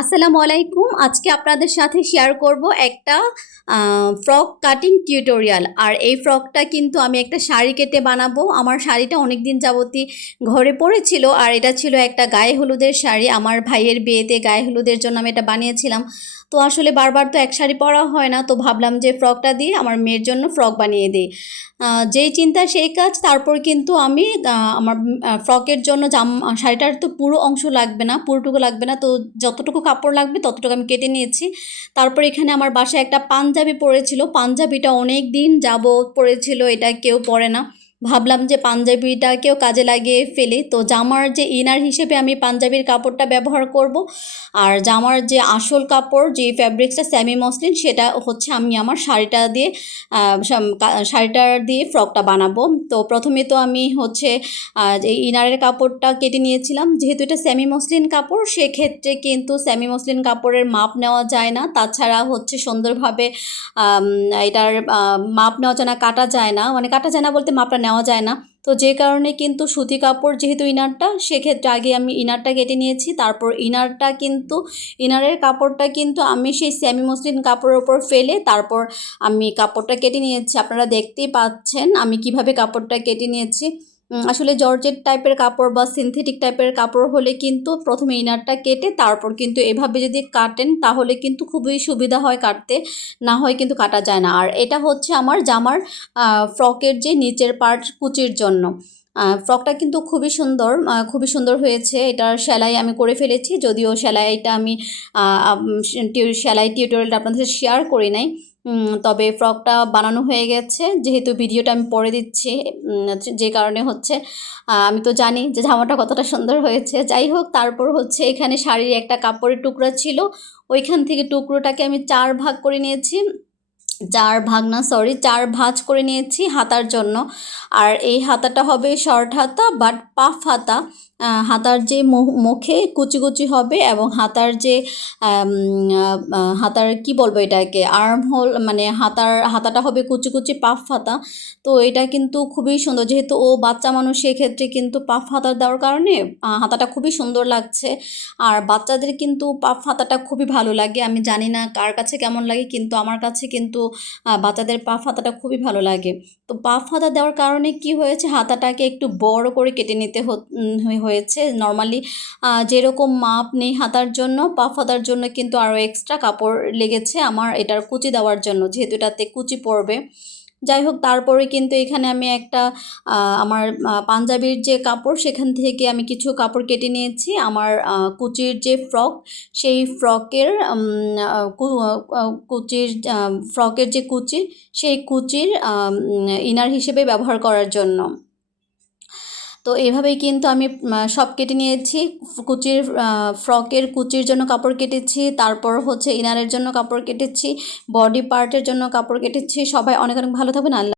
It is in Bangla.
আসসালামু আলাইকুম। আজকে আপনাদের সাথে শেয়ার করব একটা ফ্রক কাটিং টিউটোরিয়াল। আর এই ফ্রকটা কিন্তু আমি একটা শাড়ি কেটে বানাবো। আমার শাড়িটা অনেক দিন যাবতই ঘরে পড়েছিল, আর এটা ছিল একটা গায়ে হলুদের শাড়ি। আমার ভাইয়ের বিয়েতে গায়ে হলুদের জন্য আমি এটা বানিয়েছিলাম। তো আসলে বারবার তো এক শাড়ি পরা হয় না, তো ভাবলাম যে ফ্রকটা দিয়ে আমার মেয়ের জন্য ফ্রক বানিয়ে দিই। যেই চিন্তা সেই কাজ। তারপর কিন্তু আমি আমার ফ্রকের জন্য শাড়িটার তো পুরো অংশ লাগবে না, পুরোটুকু লাগবে না, তো যতটুকু কাপড় লাগবে ততটুকু আমি কেটে নিয়েছি। তারপর এখানে আমার বাসায় একটা পাঞ্জাবি পরেছিল, পাঞ্জাবিটা অনেক দিন যাবত পরেছিল, এটা কেউ পরে না। ভাবলাম যে পাঞ্জাবিটাকেও কাজে লাগিয়ে ফেলি। তো জামার যে ইনার হিসেবে আমি পাঞ্জাবির কাপড়টা ব্যবহার করব। আর জামার যে আসল কাপড়, যে ফ্যাব্রিক্সটা সেমি মসলিন, সেটা হচ্ছে আমি আমার শাড়িটা দিয়ে ফ্রকটা বানাবো। তো প্রথমে তো আমি হচ্ছে যে ইনারের কাপড়টা কেটে নিয়েছিলাম। যেহেতু এটা সেমি মসলিন কাপড়, সেক্ষেত্রে কিন্তু সেমি মসলিন কাপড়ের মাপ নেওয়া যায় না। তাছাড়া হচ্ছে সুন্দরভাবে এটার মাপ নেওয়া যায় না, কাটা যায় না, মানে কাটা যায় না বলতে মাপটা নেওয়া যায় না। তো যে কারণে কিন্তু সুতি কাপড় যেহেতু ইনারটা, সেক্ষেত্রে আগে আমি ইনারটা কেটে নিয়েছি। তারপর ইনারের কাপড়টা কিন্তু আমি সেই সেমি মসলিন কাপড়ের উপর ফেলে তারপর আমি কাপড়টা কেটে নিয়েছি। আপনারা দেখতেই পাচ্ছেন আমি কিভাবে কাপড়টা কেটে নিয়েছি। আসলে জর্জেট টাইপের কাপড় বা সিনথেটিক টাইপের কাপড় হলে কিন্তু প্রথমে ইনারটা কেটে তারপর কিন্তু এভাবে যদি কাটেন তাহলে কিন্তু খুবই সুবিধা হয় কাটতে, না হয় কিন্তু কাটা যায় না। আর এটা হচ্ছে আমার জামার ফ্রকের যে নিচের পার্ট কুচির জন্য। ফ্রকটা কিন্তু খুবই সুন্দর হয়েছে। এটার সেলাই আমি করে ফেলেছি, যদিও সেলাইটা আমি সেলাই টিউটোরিয়ালটা আপনাদের সাথে শেয়ার করি নাই। তবে ফ্রকটা বানানো হয়ে গেছে, যেহেতু ভিডিওটা আমি পরে দিচ্ছি, যে কারণে হচ্ছে আমি তো জানি যে জামাটা কতটা সুন্দর হয়েছে। যাই হোক, তারপর হচ্ছে এখানে শাড়ির একটা কাপড়ের টুকরা ছিল, ওইখান থেকে টুকরোটাকে আমি 4 ভাগ করে নিয়েছি। 4 ভাগ না, সরি, 4 ভাঁজ করে নিয়েছি হাতার জন্য। আর এই হাতাটা হবে শর্ট হাতা বাট পাফ হাতা। হাতার যে মুখে কুচি কুচি হবে, এবং হাতার কি বলবো এটাকে, আর্ম হোল, মানে হাতাটা হবে কুচি কুচি পাফ হাতা। তো এটা কিন্তু খুবই সুন্দর, যেহেতু ও বাচ্চা মানুষ, সেক্ষেত্রে কিন্তু পাফ হাতা দেওয়ার কারণে হাতাটা খুবই সুন্দর লাগছে। আর বাচ্চাদের কিন্তু পাফ হাতাটা খুবই ভালো লাগে। আমি জানি না কার কাছে কেমন লাগে, কিন্তু আমার কাছে কিন্তু বাচ্চাদের পাফ হাতাটা খুবই ভালো লাগে। তো পাফ হাতা দেওয়ার কারণে কি হয়েছে, হাতাটাকে একটু বড় করে কেটে নিতে হয়েছে। নর্মালি যেরকম মাপ নেই হাতার জন্য, পাফ হাতার জন্য কিন্তু আরও এক্সট্রা কাপড় লেগেছে আমার এটার কুচি দেওয়ার জন্য, যেহেতু এটাতে কুচি পড়বে। যাই হোক, তারপরে কিন্তু এখানে আমি একটা আমার পাঞ্জাবির যে কাপড়, সেখান থেকে আমি কিছু কাপড় কেটে নিয়েছি। আমার কুচির যে ফ্রক, সেই ফ্রকের কুচির ফ্রকের যে কুচি, সেই কুচির ইনার হিসেবে ব্যবহার করার জন্য। তো এভাবেই কিন্তু আমি সব কেটে নিয়েছি। ফ্রকের কুচির জন্য কাপড় কেটেছি, তারপর হচ্ছে ইনারের জন্য কাপড় কেটেছি, বডি পার্টের জন্য কাপড় কেটেছি। সবাই অনেক অনেক ভালো থাকবেন। আল্লাহ।